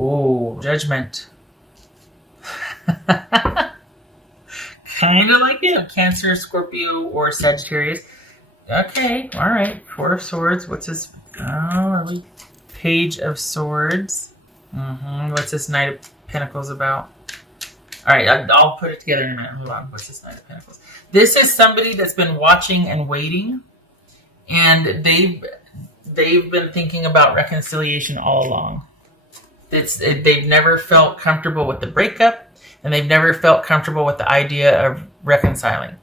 Oh, Judgment. Kind of like it. Cancer, Scorpio, or Sagittarius. Okay, all right. Four of Swords. What's this? Oh, Page of Swords. What's this Knight of Pentacles about? All right, I'll put it together in a minute. Hold on. What's this Knight of Pentacles? This is somebody that's been watching and waiting, and they've been thinking about reconciliation all along. They've never felt comfortable with the breakup, and they've never felt comfortable with the idea of reconciling.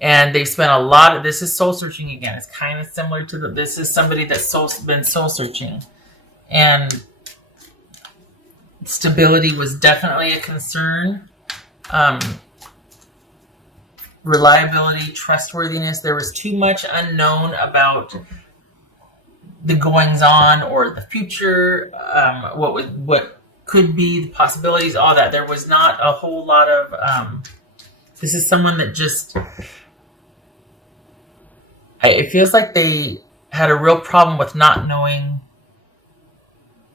And they spent a lot of, this is soul searching again. It's kind of similar to this is somebody that's been soul searching. And stability was definitely a concern. Reliability, trustworthiness. There was too much unknown about the goings on or the future, what could be, the possibilities, all that. There was not a whole lot of, this is someone that just, it feels like they had a real problem with not knowing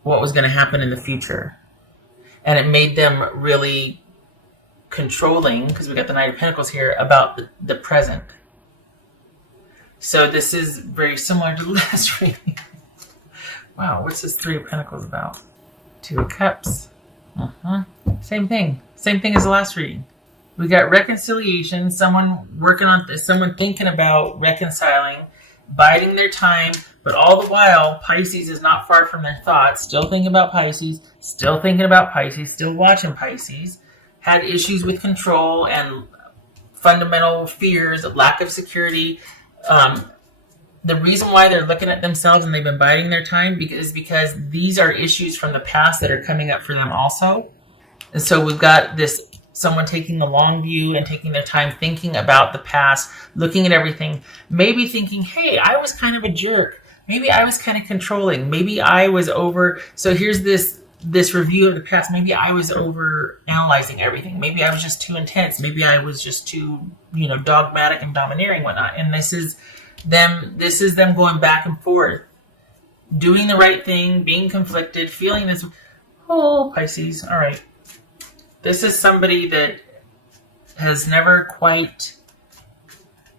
what was going to happen in the future. And it made them really controlling, because we got the Knight of Pentacles here, about the present. So this is very similar to the last reading. Wow, what's this Three of Pentacles about? Two of Cups. Same thing. Same thing as the last reading. We got reconciliation, someone working on this, someone thinking about reconciling, biding their time, but all the while, Pisces is not far from their thoughts, still thinking about Pisces, still thinking about Pisces, still watching Pisces, had issues with control and fundamental fears of lack of security. The reason why they're looking at themselves and they've been biding their time is because these are issues from the past that are coming up for them also. And so we've got this someone taking the long view and taking their time thinking about the past, looking at everything, maybe thinking, hey, I was kind of a jerk. Maybe I was kind of controlling. Maybe I was over. So here's this review of the past. Maybe I was over analyzing everything. Maybe I was just too intense. Maybe I was just too, dogmatic and domineering, whatnot. And this is them going back and forth, doing the right thing, being conflicted, feeling this. Oh, Pisces. All right. This is somebody that has never quite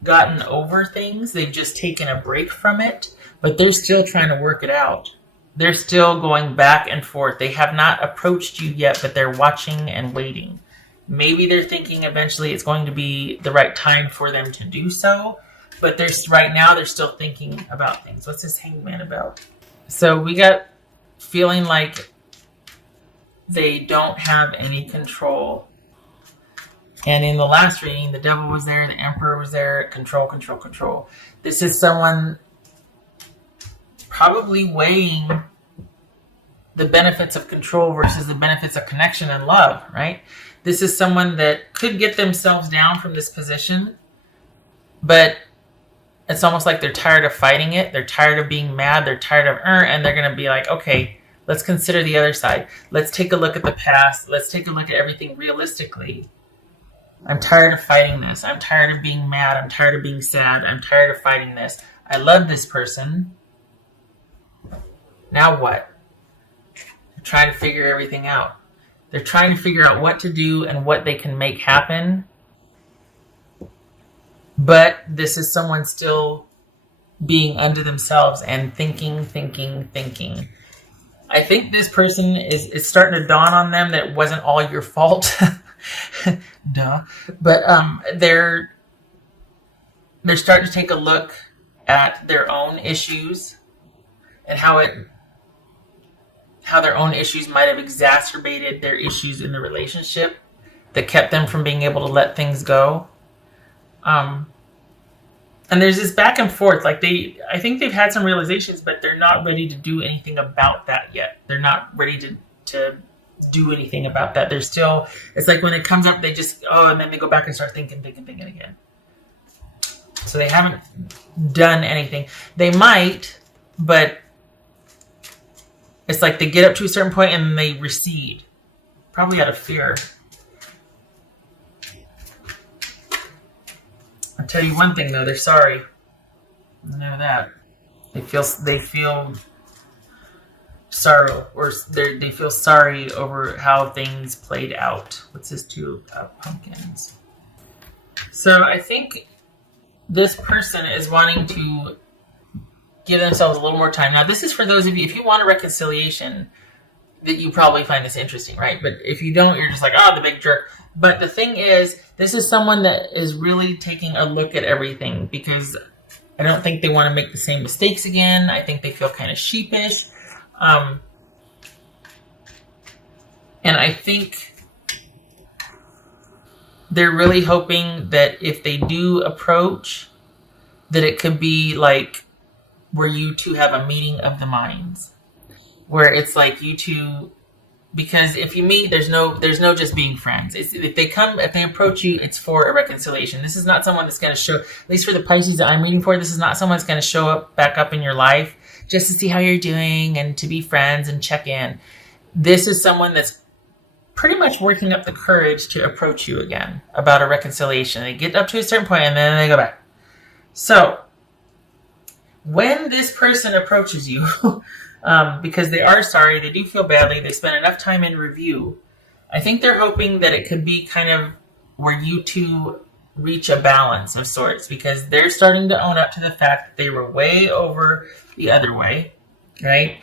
gotten over things. They've just taken a break from it, but they're still trying to work it out. They're still going back and forth. They have not approached you yet, but they're watching and waiting. Maybe they're thinking eventually it's going to be the right time for them to do so, but right now they're still thinking about things. What's this Hangman about? So we got feeling like they don't have any control. And in the last reading, the Devil was there, the Emperor was there. Control, control, control. This is someone probably weighing the benefits of control versus the benefits of connection and love, right? This is someone that could get themselves down from this position, but it's almost like they're tired of fighting it. They're tired of being mad. They're tired of, and they're going to be like, okay, let's consider the other side. Let's take a look at the past. Let's take a look at everything realistically. I'm tired of fighting this. I'm tired of being mad. I'm tired of being sad. I'm tired of fighting this. I love this person. Now what? They're trying to figure everything out. They're trying to figure out what to do and what they can make happen. But this is someone still being unto themselves and thinking. I think this person is starting to dawn on them that it wasn't all your fault. Duh. But they're starting to take a look at their own issues and how their own issues might have exacerbated their issues in the relationship that kept them from being able to let things go. And there's this back and forth. Like I think they've had some realizations, but they're not ready to do anything about that yet. They're not ready to do anything about that. They're still, it's like when it comes up, they just, and then they go back and start thinking again. So they haven't done anything. They might, but it's like they get up to a certain point and they recede. Probably out of fear. I'll tell you one thing though, they're sorry. I know that. They feel sorrow, or they feel sorry over how things played out. What's this 2 of pumpkins? So I think this person is wanting to give themselves a little more time. Now, this is for those of you, if you want a reconciliation, that you probably find this interesting, right? But if you don't, you're just like, oh, the big jerk. But the thing is, this is someone that is really taking a look at everything, because I don't think they want to make the same mistakes again. I think they feel kind of sheepish. And I think they're really hoping that if they do approach, that it could be like where you two have a meeting of the minds, where it's like you two, because if you meet, there's no just being friends. If they approach you, it's for a reconciliation. This is not someone that's going to show, at least for the Pisces that I'm reading for, this is not someone that's going to show up back up in your life just to see how you're doing and to be friends and check in. This is someone that's pretty much working up the courage to approach you again about a reconciliation. They get up to a certain point and then they go back. So when this person approaches you, because they are sorry, they do feel badly, they spent enough time in review, I think they're hoping that it could be kind of where you two reach a balance of sorts, because they're starting to own up to the fact that they were way over the other way, right?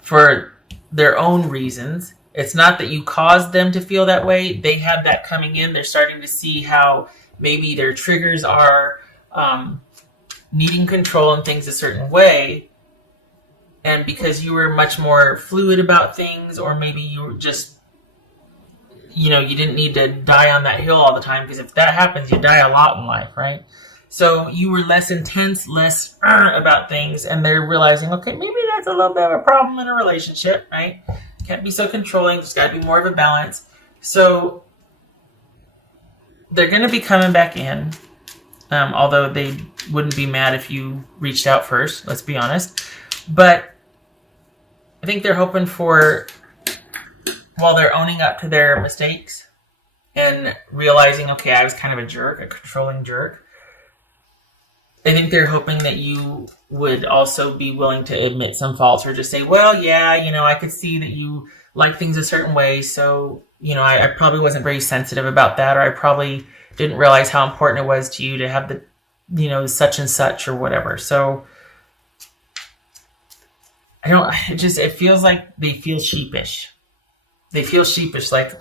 For their own reasons. It's not that you caused them to feel that way. They have that coming in. They're starting to see how maybe their triggers are needing control and things a certain way. And because you were much more fluid about things, or maybe you were just, you didn't need to die on that hill all the time, because if that happens, you die a lot in life, right? So you were less intense, less about things, and they're realizing, okay, maybe that's a little bit of a problem in a relationship, right? Can't be so controlling. There's got to be more of a balance. So they're going to be coming back in, although they wouldn't be mad if you reached out first, let's be honest. But I think they're hoping for, while they're owning up to their mistakes and realizing, okay, I was kind of a jerk, a controlling jerk, I think they're hoping that you would also be willing to admit some faults, or just say, well, yeah, I could see that you like things a certain way, so, I probably wasn't very sensitive about that, or I probably didn't realize how important it was to you to have the, such and such or whatever. So it feels like they feel sheepish. They feel sheepish, like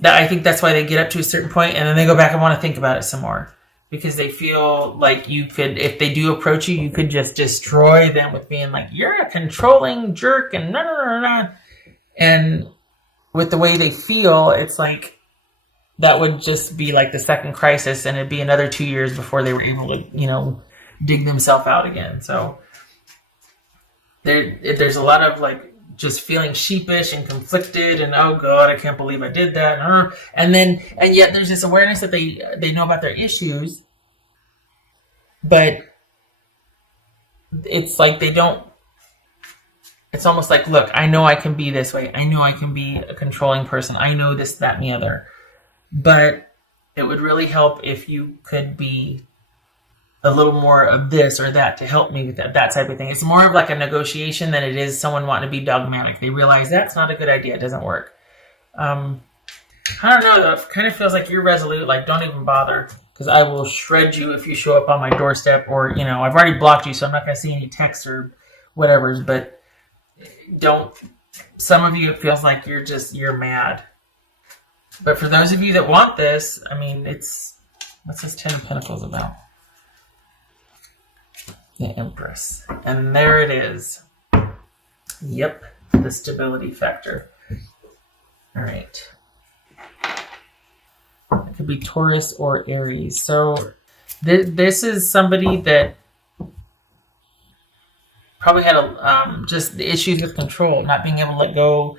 that. I think that's why they get up to a certain point and then they go back and want to think about it some more. Because they feel like you could, if they do approach you, you could just destroy them with being like, you're a controlling jerk and no, no, no, no. And with the way they feel, it's like that would just be like the second crisis, and it'd be another 2 years before they were able to, dig themselves out again. So there's a lot of like just feeling sheepish and conflicted, and oh God, I can't believe I did that. And yet there's this awareness that they know about their issues, but it's like it's almost like, look, I know I can be this way. I know I can be a controlling person. I know this, that, and the other. But it would really help if you could be a little more of this or that to help me with that type of thing. It's more of like a negotiation than it is someone wanting to be dogmatic. They realize that's not a good idea. It doesn't work. I don't know, though. It kind of feels like you're resolute. Like, don't even bother, because I will shred you if you show up on my doorstep, or, I've already blocked you, so I'm not going to see any texts or whatever, but some of you, it feels like you're mad. But for those of you that want this, what's this 10 of Pentacles about? The Empress. And there it is. Yep, the stability factor. All right. It could be Taurus or Aries. So this is somebody that probably had just issues with control, not being able to let go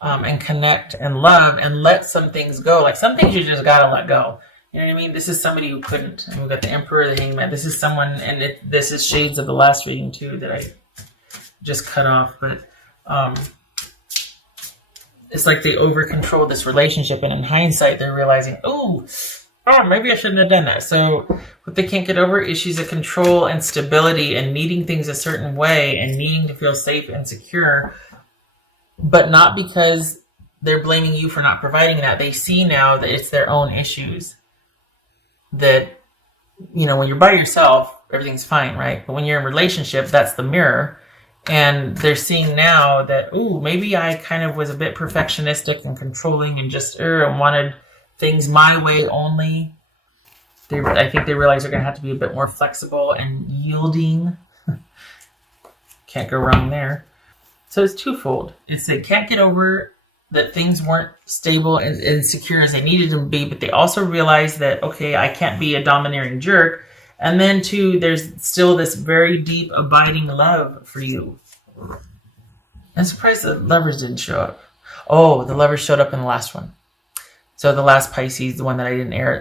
and connect and love and let some things go. Like, some things you just got to let go. You know what I mean? This is somebody who couldn't. And we've got the Emperor, the Hangman. This is someone, and this is shades of the last reading too that I just cut off. But it's like they over-controlled this relationship, and in hindsight, they're realizing, oh, maybe I shouldn't have done that. So what they can't get over, issues of control and stability and needing things a certain way and needing to feel safe and secure, but not because they're blaming you for not providing that. They see now that it's their own issues. That, when you're by yourself, everything's fine, right? But when you're in a relationship, that's the mirror. And they're seeing now that, maybe I kind of was a bit perfectionistic and controlling and just and wanted things my way only. I think they realize they're going to have to be a bit more flexible and yielding. Can't go wrong there. So it's twofold. It's they can't get over that things weren't stable and secure as they needed them to be, but they also realize that, okay, I can't be a domineering jerk. And then, two, there's still this very deep, abiding love for you. I'm surprised the Lovers didn't show up. Oh, the Lovers showed up in the last one. So the last Pisces, the one that I didn't air,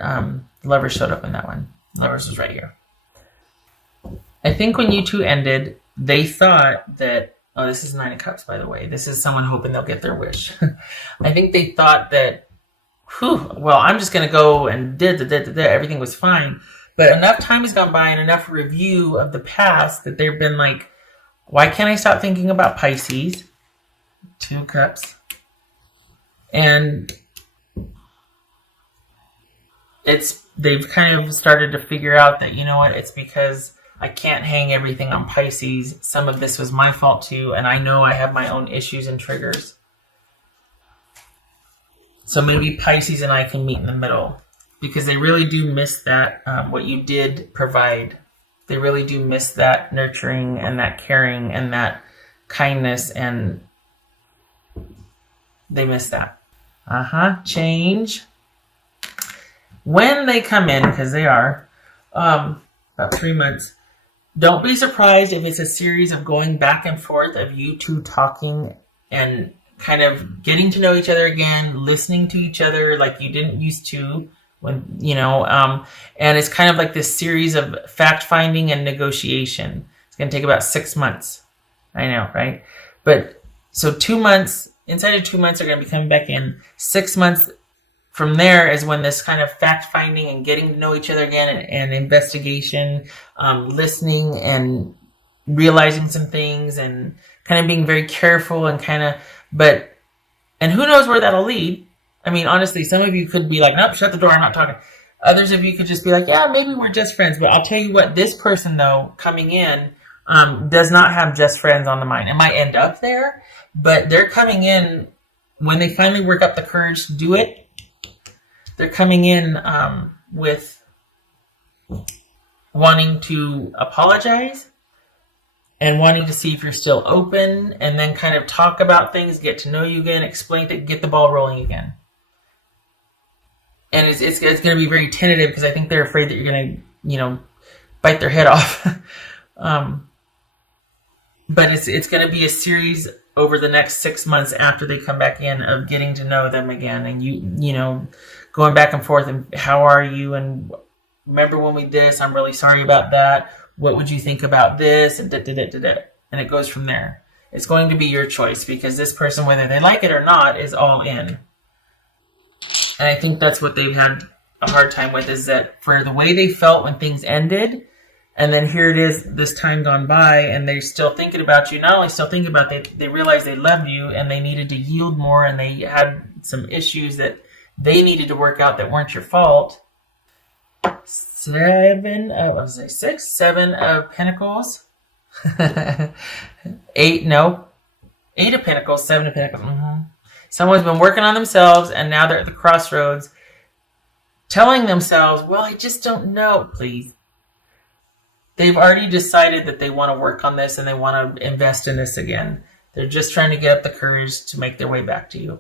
the Lovers showed up in that one. Lovers was right here. I think when you two ended, they thought that, this is 9 of Cups, by the way. This is someone hoping they'll get their wish. I think they thought that, I'm just going to go and everything was fine. But enough time has gone by and enough review of the past that they've been like, why can't I stop thinking about Pisces? 2 of Cups. And they've kind of started to figure out that, it's because I can't hang everything on Pisces. Some of this was my fault too, and I know I have my own issues and triggers. So maybe Pisces and I can meet in the middle, because they really do miss that, what you did provide. They really do miss that nurturing and that caring and that kindness, and they miss that. Change. When they come in, because they are, about 3 months, don't be surprised if it's a series of going back and forth of you two talking and kind of getting to know each other again, listening to each other like you didn't used to, and it's kind of like this series of fact-finding and negotiation. It's going to take about 6 months. I know, right? But so 2 months, inside of 2 months, they're going to be coming back in. 6 months from there is when this kind of fact-finding and getting to know each other again and investigation, listening and realizing some things and kind of being very careful and and who knows where that'll lead. I mean, honestly, some of you could be like, nope, shut the door, I'm not talking. Others of you could just be like, yeah, maybe we're just friends. But I'll tell you what, this person, though, coming in, does not have just friends on the mind. It might end up there, but they're coming in, when they finally work up the courage to do it, they're coming in with wanting to apologize and wanting to see if you're still open, and then kind of talk about things, get to know you again, explain it, get the ball rolling again. And it's going to be very tentative, because I think they're afraid that you're going to, bite their head off. But it's going to be a series over the next 6 months after they come back in of getting to know them again, and you going back and forth, and how are you, and remember when we did this, I'm really sorry about that, what would you think about this, and and it goes from there. It's going to be your choice, because this person, whether they like it or not, is all in. And I think that's what they've had a hard time with, is that for the way they felt when things ended, and then here it is, this time gone by, and they're still thinking about you. Not only still thinking about it, they realized they loved you, and they needed to yield more, and they had some issues that they needed to work out that weren't your fault. 7 of Pentacles. 8 of Pentacles, 7 of Pentacles. Someone's been working on themselves, and now they're at the crossroads, telling themselves, well, I just don't know, please. They've already decided that they want to work on this and they want to invest in this again. They're just trying to get up the courage to make their way back to you.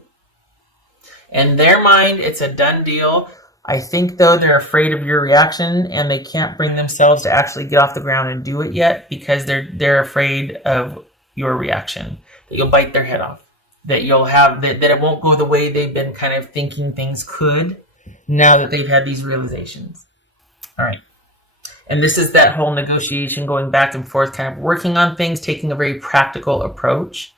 In their mind, it's a done deal. I think, though, they're afraid of your reaction, and they can't bring themselves to actually get off the ground and do it yet, because they're afraid of your reaction, that you'll bite their head off, that you'll have that it won't go the way they've been kind of thinking things could, now that they've had these realizations. All right. And this is that whole negotiation, going back and forth, kind of working on things, taking a very practical approach.